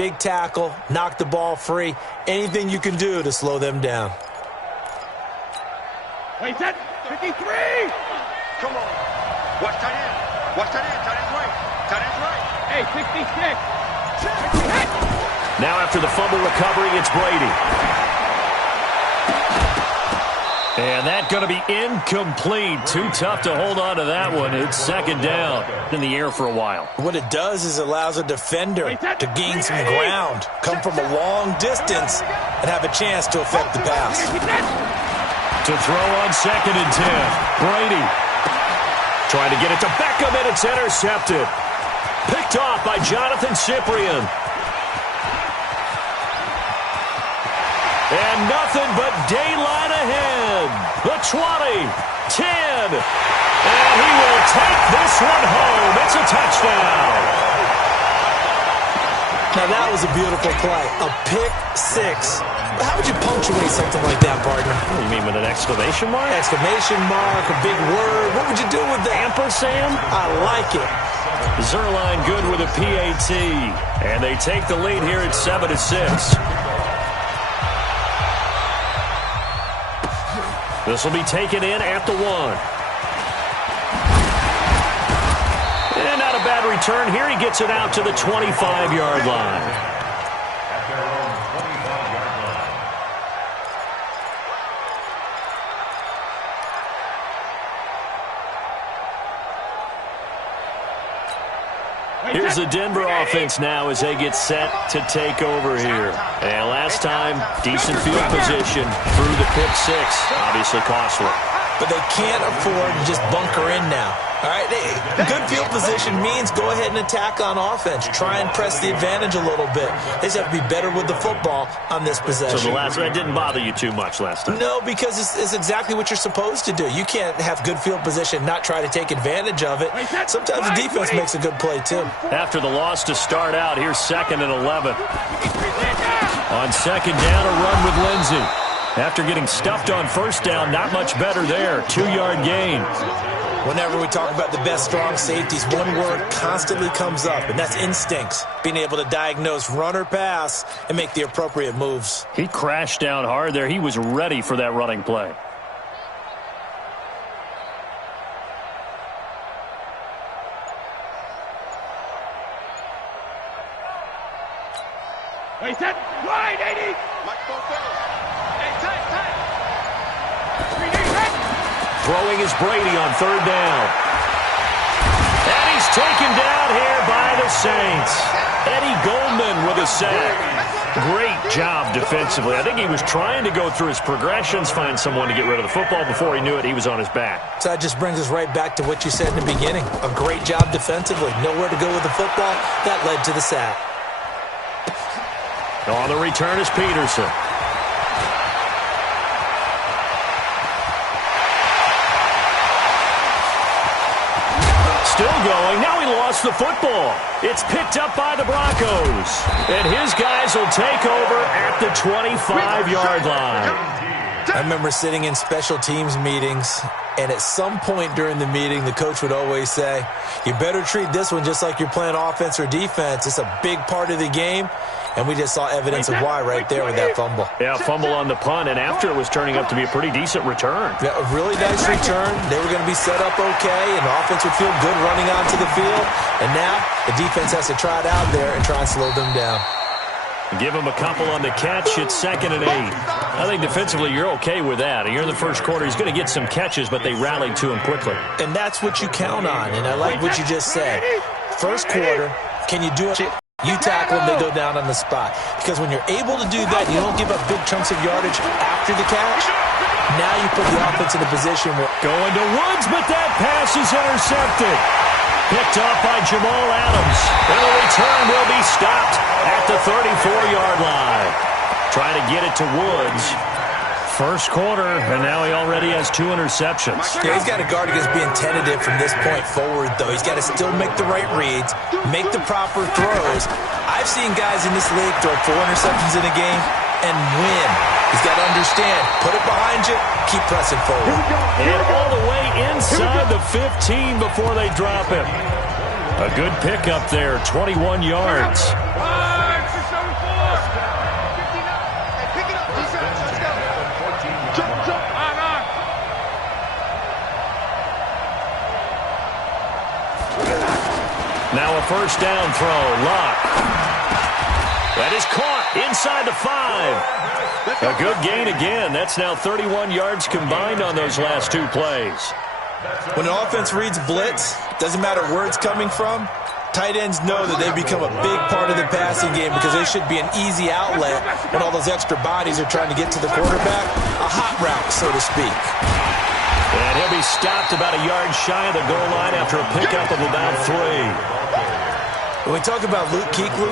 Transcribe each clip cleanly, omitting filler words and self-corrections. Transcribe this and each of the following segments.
big tackle, knock the ball free. Anything you can do to slow them down. Wait, set. 53. Come on. Watch tight end. Watch tight end. Tight end's right. Tight end's right. Hey, 66. Now after the fumble recovery, it's Brady. And that's going to be incomplete. Too tough to hold on to that one. It's second down in the air for a while. What it does is it allows a defender to gain some ground, come from a long distance, and have a chance to affect the pass. To throw on 2nd and 10. Brady trying to get it to Beckham, and it's intercepted. Picked off by Jonathan Cyprien. And nothing but daylight ahead. The 20, 10, and he will take this one home. It's a touchdown. Now that was a beautiful play. A pick six. How would you punctuate something like that, partner? You mean with an exclamation mark? Exclamation mark, a big word. What would you do with that? Ampersand? I like it. Zerline good with a PAT. And they take the lead here at 7-6. This will be taken in at the 1. And not a bad return here. He gets it out to the 25-yard line. Here's the Denver offense now as they get set to take over here. And last time, decent field position through the pick six. Obviously costly. But they can't afford to just bunker in now. All right, good field position means go ahead and attack on offense. Try and press the advantage a little bit. They just have to be better with the football on this possession. So the last one didn't bother you too much last time? No, because it's exactly what you're supposed to do. You can't have good field position, not try to take advantage of it. Sometimes the defense makes a good play, too. After the loss to start out, here's 2nd and 11. On 2nd down, a run with Lindsey. After getting stuffed on 1st down, not much better there. 2-yard gain. Whenever we talk about the best strong safeties, one word constantly comes up, and that's instincts. Being able to diagnose run or pass and make the appropriate moves. He crashed down hard there. He was ready for that running play. Wait, set. Wide, 80. Mike both ways. Hey, tight, tight. Throwing is Brady on 3rd down. And he's taken down here by the Saints. Eddie Goldman with a sack. Great job defensively. I think he was trying to go through his progressions, find someone to get rid of the football. Before he knew it, he was on his back. So that just brings us right back to what you said in the beginning. A great job defensively. Nowhere to go with the football. That led to the sack. On the return is Peterson. Still going. Now he lost the football. It's picked up by the Broncos. And his guys will take over at the 25-yard line. I remember sitting in special teams meetings, and at some point during the meeting, the coach would always say, you better treat this one just like you're playing offense or defense. It's a big part of the game, and we just saw evidence of why right there with that fumble. Yeah, fumble on the punt, and after it was turning up to be a pretty decent return. Yeah, a really nice return. They were going to be set up okay, and the offense would feel good running onto the field. And now the defense has to try it out there and try and slow them down. Give him a couple on the catch. It's 2nd and 8. I think defensively you're okay with that. You're in the first quarter. He's going to get some catches, but they rallied to him quickly. And that's what you count on, and I like what you just said. First quarter, can you do it? You tackle them, they go down on the spot. Because when you're able to do that, you don't give up big chunks of yardage after the catch. Now you put the offense in a position where... Going to Woods, but that pass is intercepted. Picked off by Jamal Adams. And the return will be stopped at the 34-yard line. Trying to get it to Woods. First quarter, and now he already has 2 interceptions. Yeah, he's got to guard against being tentative from this point forward, though. He's got to still make the right reads, make the proper throws. I've seen guys in this league throw 4 interceptions in a game and win. He's got to understand, put it behind you, keep pressing forward. And all the way inside the 15 before they drop him. A good pickup there, 21 yards. first down throw. Luck. That is caught inside the 5. A good gain again. That's now 31 yards combined on those last 2 plays. When an offense reads blitz, doesn't matter where it's coming from, tight ends know that they become a big part of the passing game because they should be an easy outlet when all those extra bodies are trying to get to the quarterback. A hot route, so to speak. And he'll be stopped about a yard shy of the goal line after a pickup of about 3. When we talk about Luke Kuechly,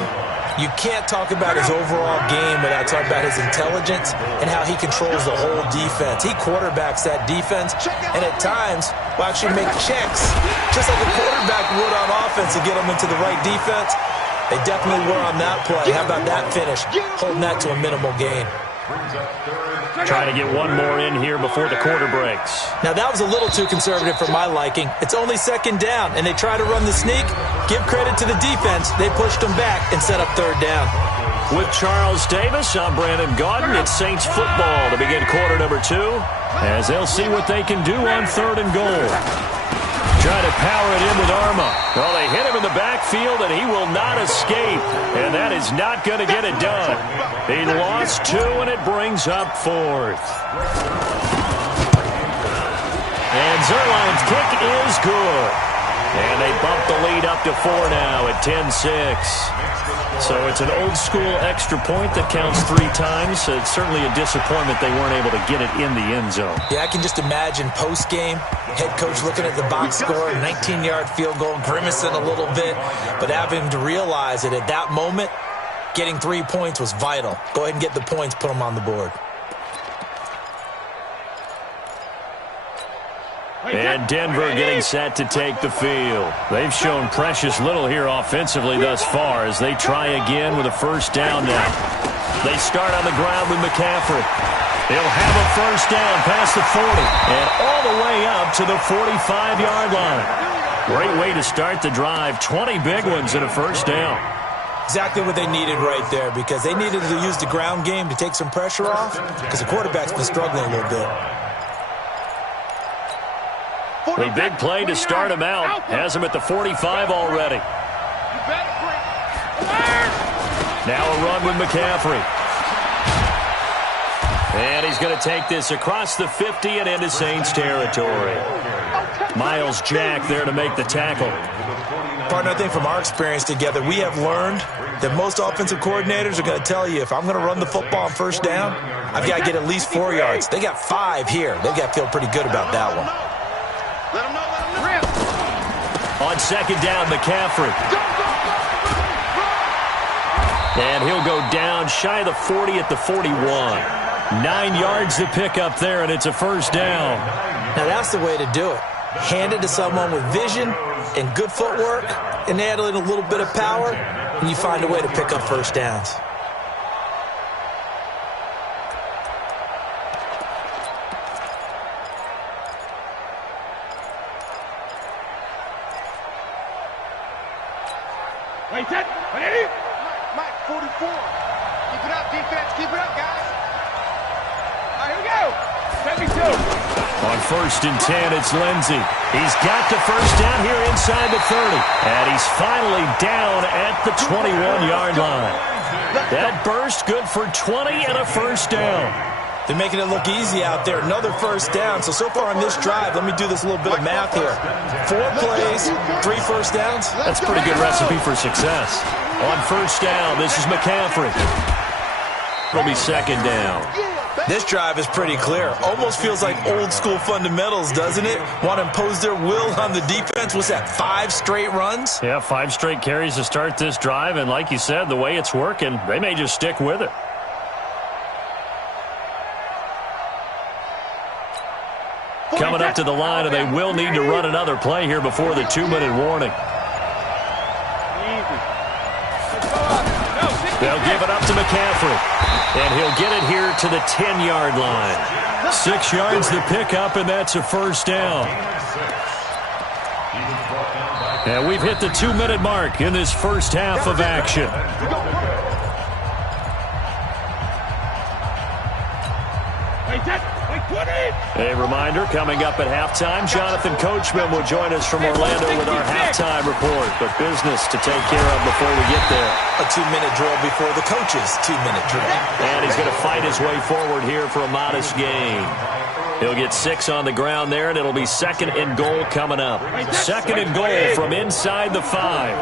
you can't talk about his overall game without talking about his intelligence and how he controls the whole defense. He quarterbacks that defense and at times will actually make checks, just like a quarterback would on offense to get them into the right defense. They definitely were on that play. How about that finish? Holding that to a minimal gain. Trying to get one more in here before the quarter breaks. Now, that was a little too conservative for my liking. It's only second down, and they try to run the sneak. Give credit to the defense. They pushed them back and set up third down. With Charles Davis, I'm Brandon Gaudin. It's Saints football to begin quarter number 2, as they'll see what they can do on 3rd and goal. Trying to power it in with Arma. Well, they hit him in the backfield, and he will not escape. And that is not going to get it done. He lost 2, and it brings up 4th. And Zerline's kick is good. And they bump the lead up to 4 now at 10-6. So it's an old-school extra point that counts 3 times. So it's certainly a disappointment they weren't able to get it in the end zone. Yeah, I can just imagine post-game, head coach looking at the box score, 19-yard field goal, grimacing a little bit, but having to realize that at that moment, getting 3 points was vital. Go ahead and get the points, put them on the board. And Denver getting set to take the field. They've shown precious little here offensively thus far as they try again with a first down now. They start on the ground with McCaffrey. He'll have a first down past the 40 and all the way up to the 45-yard line. Great way to start the drive. 20 big ones in a first down. Exactly what they needed right there because they needed to use the ground game to take some pressure off because the quarterback's been struggling a little bit. A big play to start him out. Has him at the 45 already. Now a run with McCaffrey. And he's going to take this across the 50 and into Saints territory. Miles Jack there to make the tackle. Partner, I think from our experience together, we have learned that most offensive coordinators are going to tell you, if I'm going to run the football on first down, I've got to get at least 4 yards. They got 5 here. They've got to feel pretty good about that one. On second down, McCaffrey. And he'll go down shy of the 40 at the 41. 9 yards to pick up there, and it's a first down. Now that's the way to do it. Hand it to someone with vision and good footwork, and add in a little bit of power, and you find a way to pick up first downs. Wait, set. Ready? Mike, 44. Keep it up, defense. Keep it up, guys. All right, here we go. 72. On first and 10, it's Lindsey. He's got the first down here inside the 30. And he's finally down at the 21-yard line. That burst good for 20 and a first down. They're making it look easy out there. Another first down. So far on this drive, let me do this little bit of math here. 4 plays, 3 first downs. That's a pretty good recipe for success. On first down, this is McCaffrey. It'll be second down. This drive is pretty clear. Almost feels like old school fundamentals, doesn't it? Want to impose their will on the defense. What's that, 5 straight runs? Yeah, 5 straight carries to start this drive. And like you said, the way it's working, they may just stick with it. Coming up to the line, and they will need to run another play here before the 2-minute warning. They'll give it up to McCaffrey, and he'll get it here to the 10-yard line. 6 yards to pick up, and that's a first down. And we've hit the 2-minute mark in this first half of action. Wait, set. Wait, A reminder, coming up at halftime, Jonathan Coachman will join us from Orlando with our halftime report. But business to take care of before we get there. A 2-minute drill before the coach's 2-minute drill. And he's going to fight his way forward here for a modest gain. He'll get 6 on the ground there, and it'll be 2nd and goal coming up. 2nd and goal from inside the 5.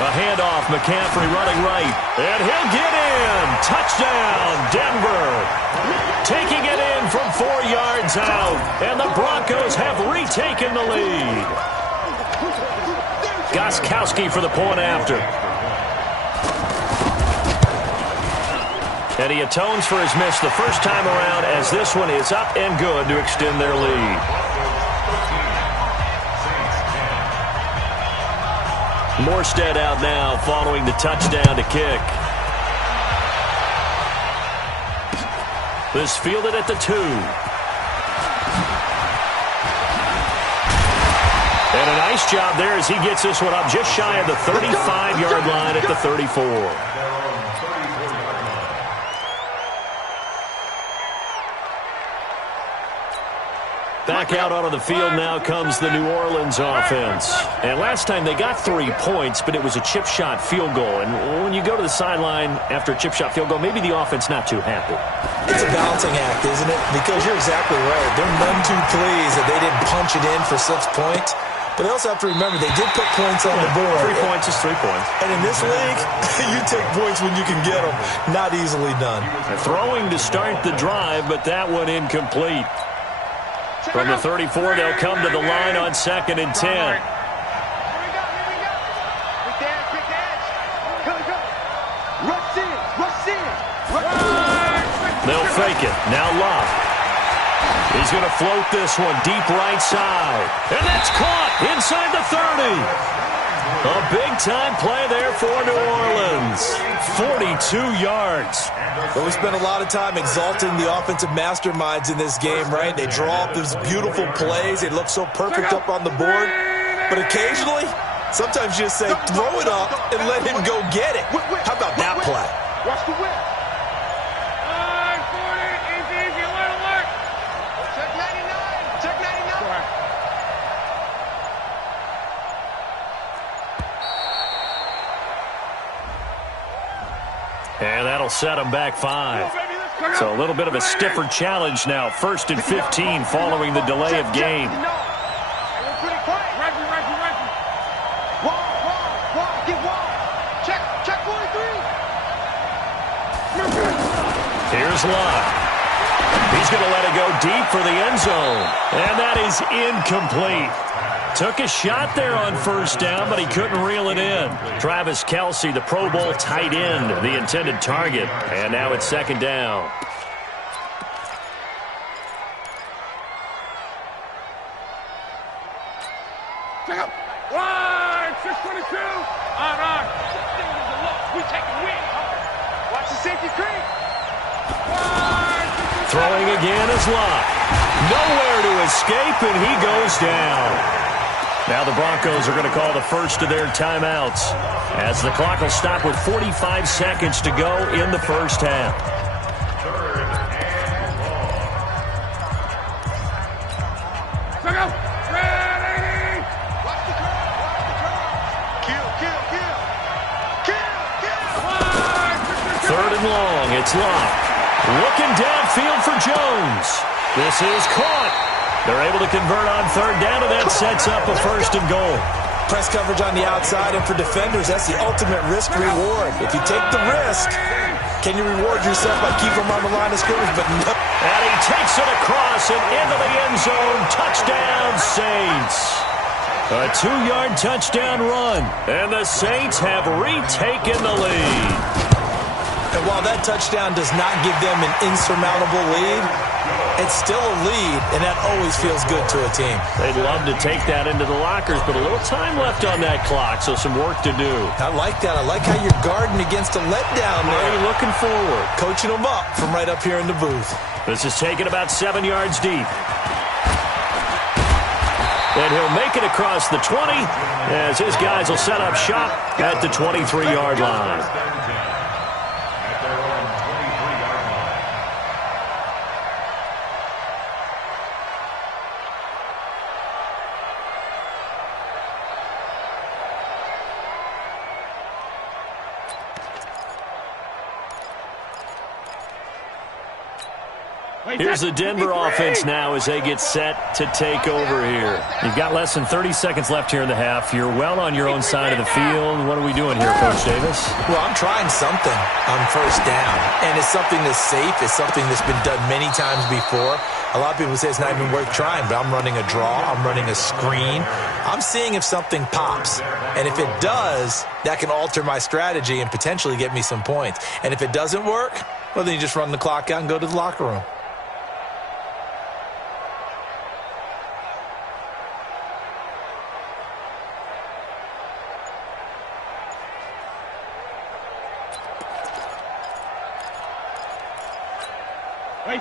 A handoff, McCaffrey running right, and he'll get in. Touchdown, Denver. Taking it in from 4 yards out, and the Broncos have retaken the lead. Gostkowski for the point after. And he atones for his miss the first time around, as this one is up and good to extend their lead. Morstead out now following the touchdown to kick. This fielded at the 2. And a nice job there as he gets this one up just shy of the 35-yard line at the 34. Back out onto the field now comes the New Orleans offense. And last time they got 3 points, but it was a chip shot field goal. And when you go to the sideline after a chip shot field goal, maybe the offense not too happy. It's a balancing act, isn't it? Because you're exactly right. They're none too pleased that they didn't punch it in for 6 points. But they also have to remember they did put points on the board. 3 points is 3 points. And in this league, you take points when you can get them. Not easily done. Throwing to start the drive, but that one incomplete. From the 34, they'll come to the line on 2nd and 10. Here we go. Quick edge. Go. Rush in. They'll fake it. Now Love. He's going to float this one deep right side. And that's caught inside the 30. A big-time play there for New Orleans. 42 yards. But we spent a lot of time exalting the offensive masterminds in this game, right? They draw up those beautiful plays. They look so perfect up on the board. But occasionally, sometimes you just say, throw it up and let him go get it. How about that play? Watch the whip. Easy. Alert. Check 99. And that'll set them back 5. So a little bit of a stiffer challenge now. 1st and 15 following the delay of game. Check 43. Here's Love. He's going to let it go deep for the end zone. And that is incomplete. Took a shot there on 1st down, but he couldn't reel it in. Travis Kelce, the Pro Bowl tight end, the intended target. And now it's 2nd down. Check out. 622. On. We take the win. Watch the safety creep. Throwing again is Love. Nowhere to escape, and he goes down. Now the Broncos are going to call the first of their timeouts, as the clock will stop with 45 seconds to go in the first half. Ready. Watch the curve. Kill. 3rd and long. It's Love. Looking downfield for Jones. This is caught. They're able to convert on 3rd down, and that sets up a 1st and goal. Press coverage on the outside, and for defenders, that's the ultimate risk-reward. If you take the risk, can you reward yourself by keeping them on the line of scrimmage? But no. And he takes it across and into the end zone. Touchdown, Saints. A 2-yard touchdown run, and the Saints have retaken the lead. And while that touchdown does not give them an insurmountable lead, it's still a lead, and that always feels good to a team. They'd love to take that into the lockers, but a little time left on that clock, so some work to do. I like that. I like how you're guarding against a letdown there. Already looking forward. Coaching them up from right up here in the booth. This is taken about 7 yards deep. And he'll make it across the 20, as his guys will set up shop at the 23-yard line. Here's the Denver offense now as they get set to take over here. You've got less than 30 seconds left here in the half. You're well on your own side of the field. What are we doing here, Coach Davis? Well, I'm trying something on first down, and it's something that's safe. It's something that's been done many times before. A lot of people say it's not even worth trying, but I'm running a draw. I'm running a screen. I'm seeing if something pops, and if it does, that can alter my strategy and potentially get me some points. And if it doesn't work, well, then you just run the clock out and go to the locker room.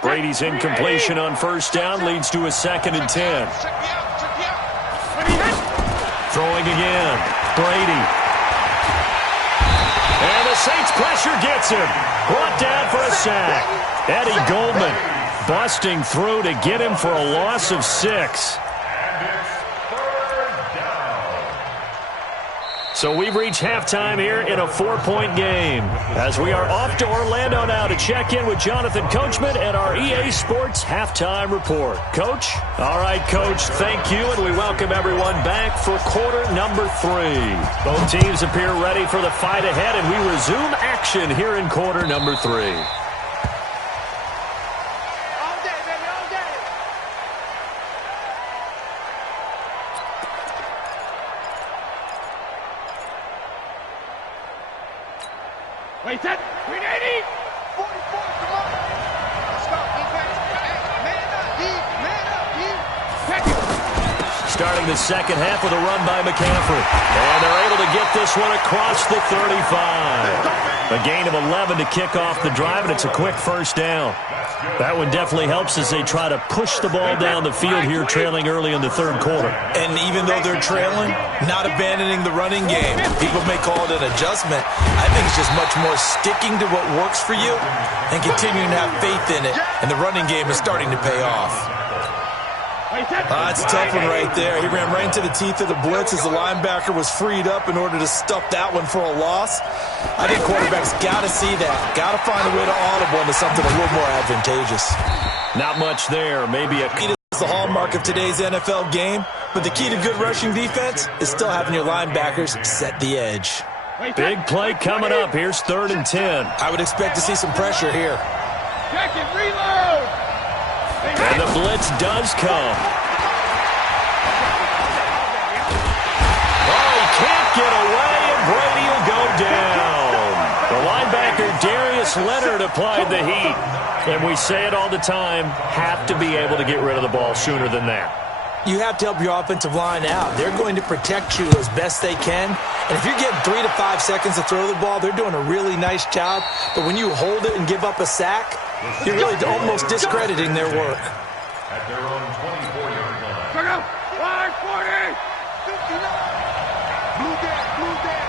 Brady's incompletion on first down leads to a 2nd and 10. Throwing again. Brady. And the Saints pressure gets him. Brought down for a sack. Eddie Goldman busting through to get him for a loss of 6. So we've reached halftime here in a 4-point game as we are off to Orlando now to check in with Jonathan Coachman and our EA Sports Halftime Report. Coach? All right, Coach, thank you, and we welcome everyone back for quarter number 3. Both teams appear ready for the fight ahead, and we resume action here in quarter number 3. Wait, that 380. 44, come on. Let's go, defense. Hey, man up, D. Starting the second half with a run by McCaffrey. And they're able to get this one across the 35. A gain of 11 to kick off the drive, and it's a quick first down. That one definitely helps as they try to push the ball down the field here, trailing early in the third quarter. And even though they're trailing, not abandoning the running game. People may call it an adjustment. I think it's just much more sticking to what works for you and continuing to have faith in it. And the running game is starting to pay off. That's a tough one right there. He ran right into the teeth of the blitz as the linebacker was freed up in order to stuff that one for a loss. I think quarterbacks got to see that. Got to find a way to audible into something a little more advantageous. Not much there. Maybe a... It's the hallmark of today's NFL game, but the key to good rushing defense is still having your linebackers set the edge. Big play coming up. Here's 3rd and 10. I would expect to see some pressure here. Check it, reload. And the blitz does come. Oh, he can't get away, and Brady will go down. The linebacker, Darius Leonard, applied the heat. And we say it all the time, have to be able to get rid of the ball sooner than that. You have to help your offensive line out. They're going to protect you as best they can. And if you're getting 3 to 5 seconds to throw the ball, they're doing a really nice job. But when you hold it and give up a sack, you're really almost discrediting their work. At their own 24-yard line. Check out. Line 40. 59. Blue dead, blue dead.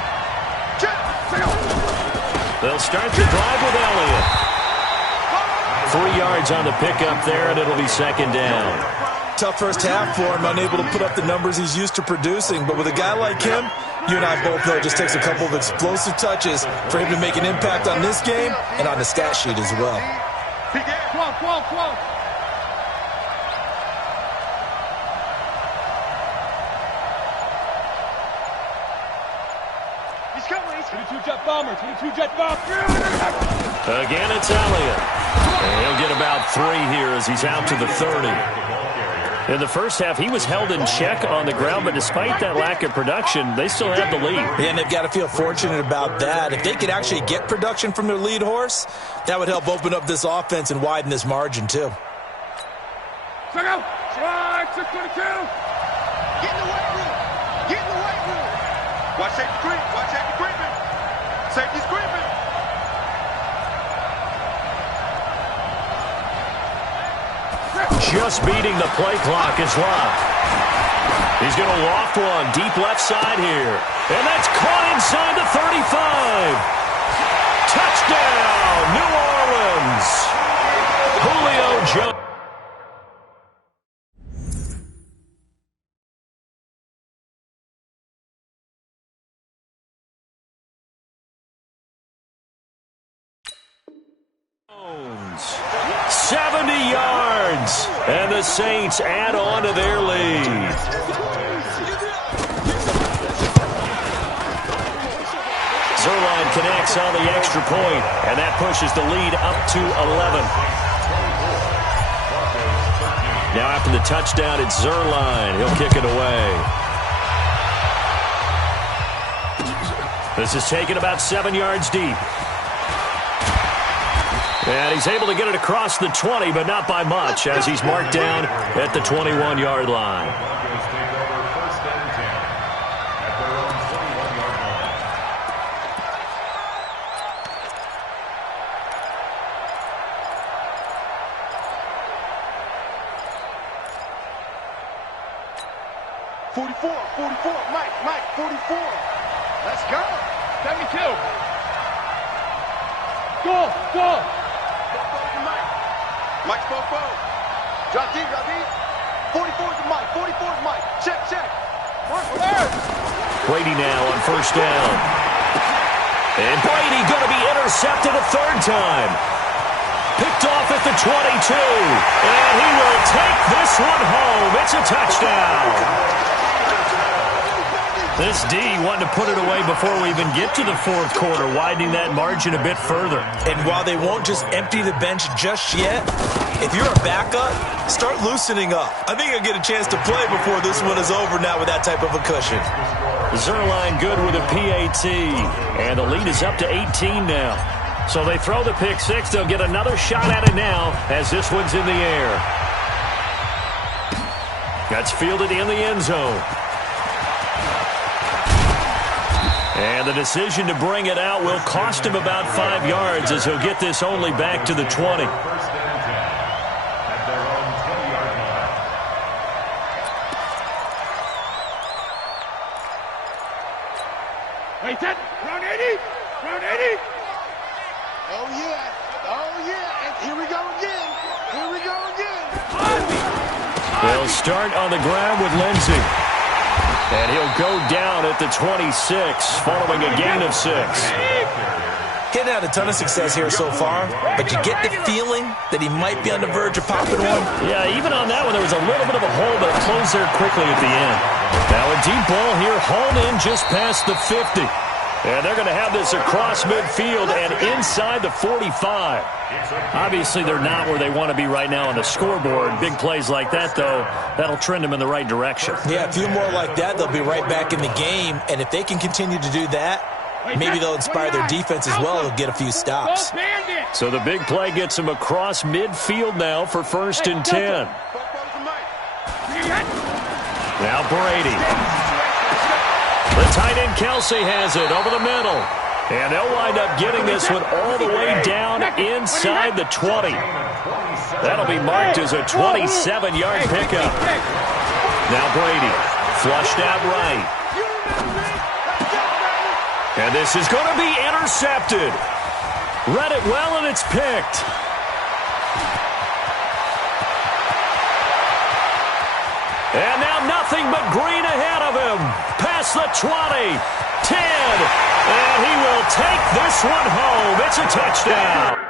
Check. They'll start the drive with Elliott. 3 yards on the pickup there, and it'll be 2nd down. Tough first half for him, unable to put up the numbers he's used to producing. But with a guy like him, you and I both know it just takes a couple of explosive touches for him to make an impact on this game and on the stat sheet as well. 12. He's coming. 22 jet bomber. Again, it's Elliott. And he'll get about 3 here as he's out to the 30. In the first half, he was held in check on the ground, but despite that lack of production, they still have the lead. And they've got to feel fortunate about that. If they could actually get production from their lead horse, that would help open up this offense and widen this margin, too. Check out. Slide 622. Get in the weight room. Get in the weight room. Watch safety creep. Watch safety creeping. Safety's creeping. Just beating the play clock is Locke. He's going to loft one deep left side here. And that's caught inside the 35. Touchdown, New Orleans. Julio Jones. 70 yards. And the Saints add on to their lead. Zerline connects on the extra point, and that pushes the lead up to 11. Now after the touchdown, it's Zerline. He'll kick it away. This is taken about 7 yards deep. And he's able to get it across the 20, but not by much, as he's marked down at the 21-yard line. 44, Mike, 44. Let's go. 72. Go. Mike's Fofo. Drop deep. 44 is Mike. Check. Brady now on first down. And Brady going to be intercepted a third time. Picked off at the 22. And he will take this one home. It's a touchdown. This D wanting to put it away before we even get to the fourth quarter, widening that margin a bit further. And while they won't just empty the bench just yet, if you're a backup, start loosening up. I think you'll get a chance to play before this one is over now with that type of a cushion. Zerline good with a PAT. And the lead is up to 18 now. So they throw the pick six. They'll get another shot at it now as this one's in the air. That's fielded in the end zone. And the decision to bring it out will cost him about 5 yards as he'll get this only back to the 20. Wait, that round 80. Oh yeah. And here we go again. They'll start on the ground with Lindsey. And he'll go down at the 26, following a gain of 6. Getting had a ton of success here so far, but you get the feeling that he might be on the verge of popping one. Yeah, even on that one, there was a little bit of a hole, but it closed there quickly at the end. Now a deep ball here, hauled in just past the 50. And they're going to have this across midfield and inside the 45. Obviously, they're not where they want to be right now on the scoreboard. Big plays like that, though, that'll trend them in the right direction. Yeah, a few more like that, they'll be right back in the game. And if they can continue to do that, maybe they'll inspire their defense as well. They'll get a few stops. So the big play gets them across midfield now for 1st and 10. Now Brady. The tight end Kelsey has it over the middle. And they'll wind up getting this one all the way down inside the 20. That'll be marked as a 27-yard pickup. Now Brady, flushed out right. And this is going to be intercepted. Read it well, and it's picked. And now nothing but green ahead of him. Past the 20, 10, and he will take this one home. It's a touchdown.